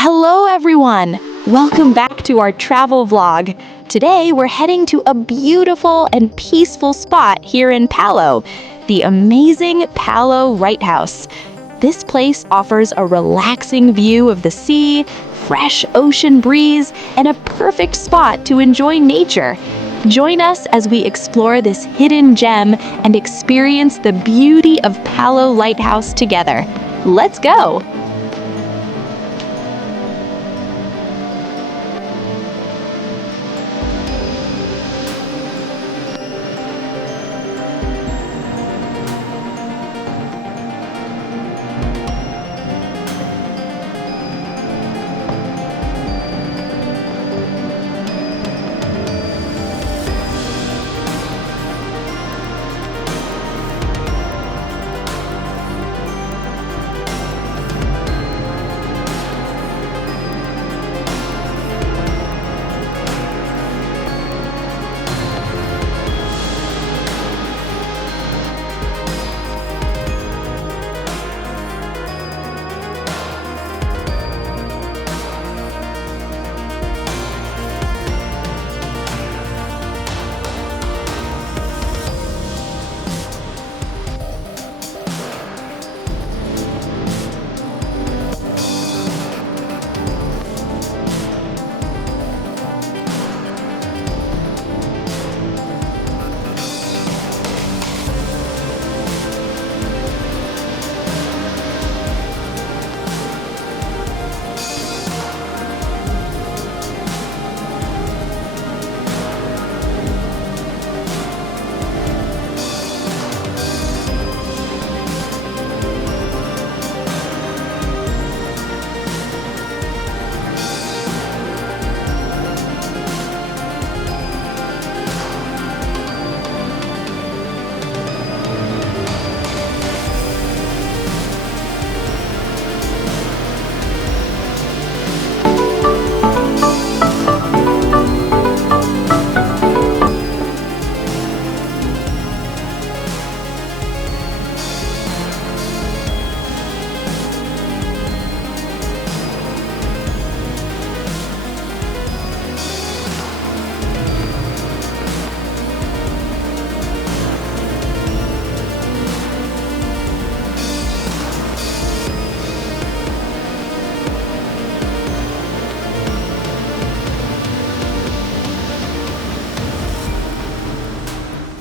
Hello everyone! Welcome back to our travel vlog. Today we're heading to a beautiful and peaceful spot here in Palo, the amazing Palo Lighthouse. This place offers a relaxing view of the sea, fresh ocean breeze, and a perfect spot to enjoy nature. Join us as we explore this hidden gem and experience the beauty of Palo Lighthouse together. Let's go!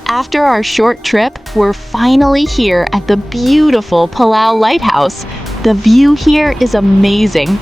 After our short trip, we're finally here at the beautiful Palo Lighthouse. The view here is amazing.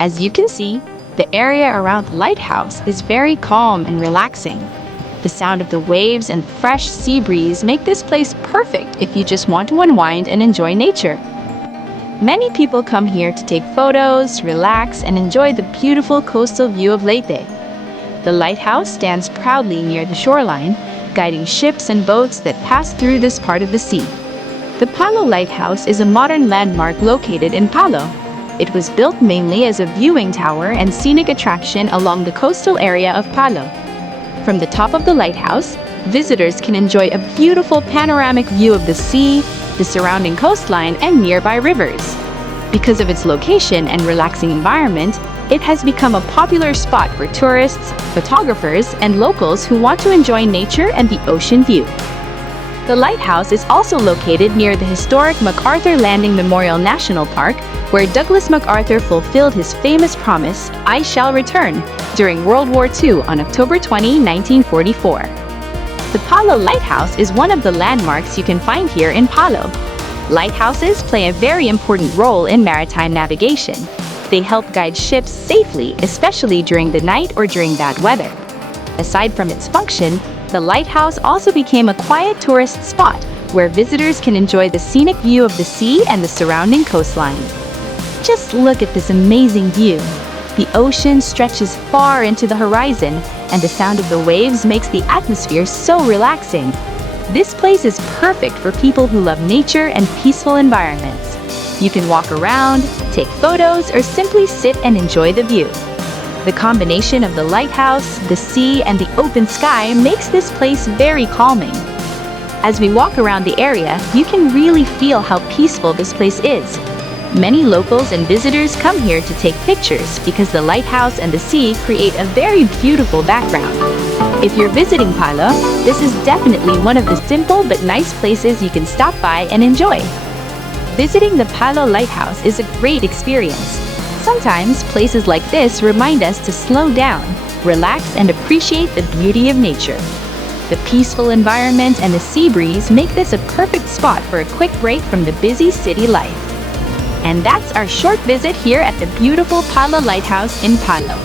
As you can see, the area around the lighthouse is very calm and relaxing. The sound of the waves and fresh sea breeze make this place perfect if you just want to unwind and enjoy nature. Many people come here to take photos, relax, and enjoy the beautiful coastal view of Leyte. The lighthouse stands proudly near the shoreline, guiding ships and boats that pass through this part of the sea. The Palo Lighthouse is a modern landmark located in Palo. It was built mainly as a viewing tower and scenic attraction along the coastal area of Palo. From the top of the lighthouse, visitors can enjoy a beautiful panoramic view of the sea, the surrounding coastline, and nearby rivers. Because of its location and relaxing environment, it has become a popular spot for tourists, photographers, and locals who want to enjoy nature and the ocean view. The lighthouse is also located near the historic MacArthur Landing Memorial National Park, where Douglas MacArthur fulfilled his famous promise, "I shall return," during World War II on October 20, 1944. The Palo Lighthouse is one of the landmarks you can find here in Palo. Lighthouses play a very important role in maritime navigation. They help guide ships safely, especially during the night or during bad weather. Aside from its function, the lighthouse also became a quiet tourist spot where visitors can enjoy the scenic view of the sea and the surrounding coastline. Just look at this amazing view. The ocean stretches far into the horizon, and the sound of the waves makes the atmosphere so relaxing. This place is perfect for people who love nature and peaceful environments. You can walk around, take photos, or simply sit and enjoy the view. The combination of the lighthouse, the sea, and the open sky makes this place very calming. As we walk around the area, you can really feel how peaceful this place is. Many locals and visitors come here to take pictures because the lighthouse and the sea create a very beautiful background. If you're visiting Palo, this is definitely one of the simple but nice places you can stop by and enjoy. Visiting the Palo Lighthouse is a great experience. Sometimes places like this remind us to slow down, relax, and appreciate the beauty of nature. The peaceful environment and the sea breeze make this a perfect spot for a quick break from the busy city life. And that's our short visit here at the beautiful Palo Lighthouse in Palo.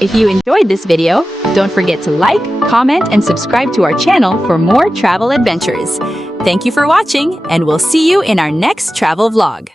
If you enjoyed this video, don't forget to like, comment, and subscribe to our channel for more travel adventures. Thank you for watching, and we'll see you in our next travel vlog.